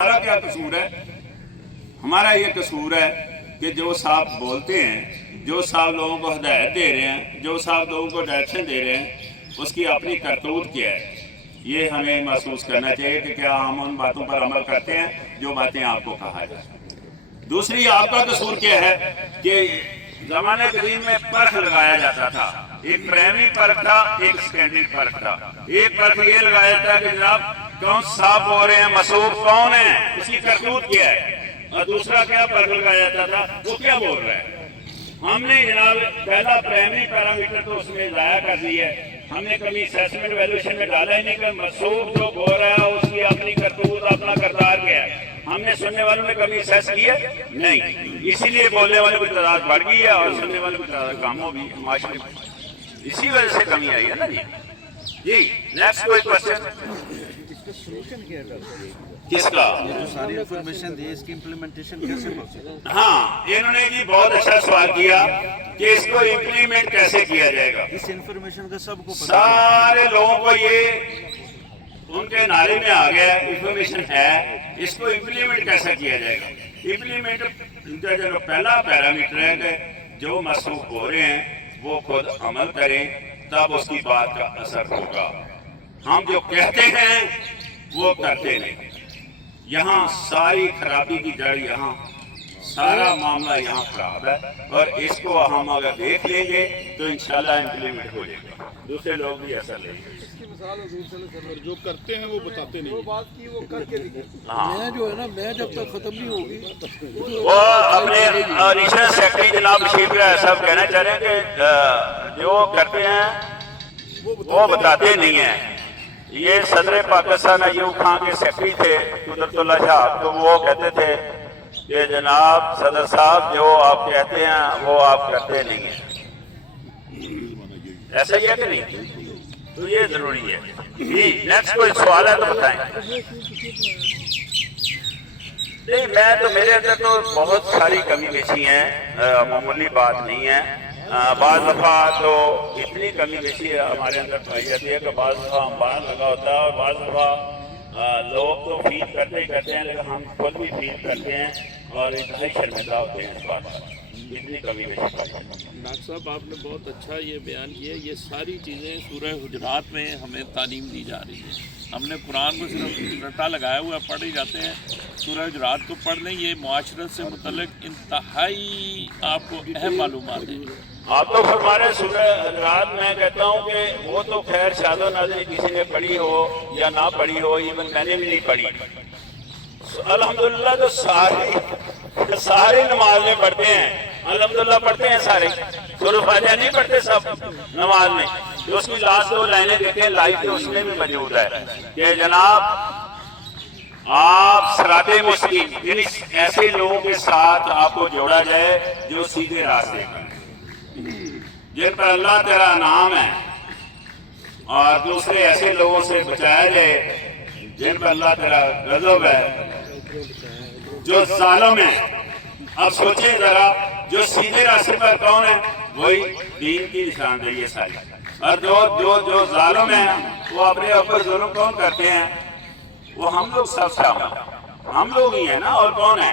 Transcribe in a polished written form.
ہمارا کیا قصور ہے؟ ہمارا یہ قصور ہے کہ جو صاحب بولتے ہیں، جو صاحب لوگوں کو ہدایت دے رہے ہیں، جو صاحب لوگوں کو ڈائریکشن دے رہے ہیں، اس کی اپنی کرتوت کیا ہے، یہ ہمیں محسوس کرنا چاہیے کہ کیا ہم ان باتوں پر عمل کرتے ہیں جو باتیں آپ کو کہا جائے۔ دوسری آپ کا قصور کیا ہے کہ زمانے قدیم میں پرکھ لگایا جاتا تھا، ایک پرائمری پرکھ تھا، ایک سیکنڈری پرکھ تھا۔ ایک پرکھ یہ لگایا جاتا ہے کہ جناب کون صاحب بول رہے ہیں، مسعود کون ہے، اس کی کرتوت کیا ہے، اور دوسرا کیا پرکھ لگایا جاتا تھا، وہ کیا بول رہا ہے۔ ہم نے جناب پہلا پرائمری پیرامیٹر تو اس میں ضائع کر دی ہے، ہم نے کبھی اسیسمنٹ ویلیویشن میں ڈالا ہی نہیں کہ مسعود جو بول رہا ہے اس کی اپنی کرتوت، اپنا کردار کیا ہے۔ ہم نے سننے والوں نے کبھی اسیس کیا نہیں، اسی لیے بولنے والوں کی تعداد بڑھ گئی ہے اور سننے والوں کی تعداد کم ہو گئی معاشرے میں، اسی وجہ سے کمی آئی ہے نا جی۔ جی نیکسٹ کوئی کوشچن کس کا؟ یہ جو ساری انفارمیشن دی اس کی امپلیمنٹیشن کیسے ہوگی؟ ہاں انہوں نے جی بہت اچھا سوال کیا کہ اس کو امپلیمنٹ کیسے کیا جائے گا۔ اس انفارمیشن کا سب کو پتہ سارے لوگوں کو یہ ان کے نعرے میں آ گیا انفارمیشن ہے، اس کو امپلیمنٹ کیسے کیا جائے گا۔ امپلیمنٹ کا جو پہلا پیرامیٹر ہے کہ جو مسلوک ہو رہے ہیں وہ خود عمل کریں، تب اس کی بات کا اثر ہوگا۔ ہم جو کہتے ہیں وہ کرتے نہیں، یہاں ساری خرابی کی جڑ، یہاں سارا معاملہ یہاں خراب ہے، اور اس کو ہم اگر دیکھ لیں گے تو انشاءاللہ امپلیمنٹ ہو جائے گا، دوسرے لوگ بھی اثر لیں گے۔ اس کی مثال حضور صلی اللہ علیہ وسلم جو کرتے ہیں وہ بتاتے نہیں، جو بات کی وہ کر کے دکھائیں۔ میں جو ہے نا، میں جب تک ختم نہیں ہوگی وہ اپنے ریجنل سیکرٹری جناب بشیر صاحب کہنا چاہ رہے ہیں کہ جو کرتے ہیں وہ بتاتے نہیں ہیں۔ یہ صدر پاکستان ایوب خان کے سیکرٹری تھے قدرت اللہ شاہ، تو وہ کہتے تھے کہ جناب صدر صاحب جو آپ کہتے ہیں وہ آپ کرتے نہیں ہیں، ایسا ہی ہے کہ نہیں؟ تو یہ ضروری ہے۔ جی نیکسٹ کوئی سوال ہے تو بتائیں۔ نہیں میں تو میرے اندر تو بہت ساری کمی بیشی ہیں، معمولی بات نہیں ہے۔ بعض دفعہ تو اتنی کمی بیشی ہمارے اندر پائی جاتی ہے کہ بعض دفعہ ہم باہر لگا ہوتا ہے، اور بعض دفعہ لوگ تو فیل کرتے ہی کرتے ہیں، لیکن ہم خود بھی فیل کرتے ہیں اور انتہائی شرمندہ ہوتے ہیں اس بات پر، اتنی کمی بیشی پائی جاتی ہے۔ ڈاکٹر صاحب آپ نے بہت اچھا یہ بیان کیا، یہ ساری چیزیں سورہ حجرات میں ہمیں تعلیم دی جا رہی ہے۔ ہم نے قرآن کو صرف رٹا لگایا ہوا پڑھ ہی جاتے ہیں، سورہ حجرات کو پڑھ لیں، یہ معاشرت سے متعلق انتہائی آپ کو اہم معلومات ہیں۔ آپ تو فرما رہے سورہ حجرات، میں کہتا ہوں کہ وہ تو خیر شاد و نازل کسی نے پڑھی ہو یا نہ پڑھی ہو، ایون میں نے بھی نہیں پڑھی، الحمدللہ تو سارے نماز میں پڑھتے ہیں، الحمدللہ پڑھتے ہیں سارے، سورہ فاتحہ نہیں پڑھتے سب نماز میں۔ جو اس کی لاسٹ دو لائنیں دیکھتے ہیں لائف کے، اس میں بھی موجود ہے کہ جناب آپ صراط مستقیم، یعنی ایسے لوگوں کے ساتھ آپ کو جوڑا جائے جو سیدھے راستے پر، جن پر اللہ تیرا نام ہے، اور دوسرے ایسے لوگوں سے بچایا جائے جن پر اللہ تیرا غضب ہے، جو ظالم ہے۔ اب سوچیں ذرا، جو سیدھے راستے پر کون ہے؟ وہی دین کی نشاندہی ہے ساری، اور جو ظالم ہیں وہ اپنے اوپر ظلم کون کرتے ہیں؟ وہ ہم لوگ سب شامل، ہم لوگ ہی ہیں نا، اور کون ہے؟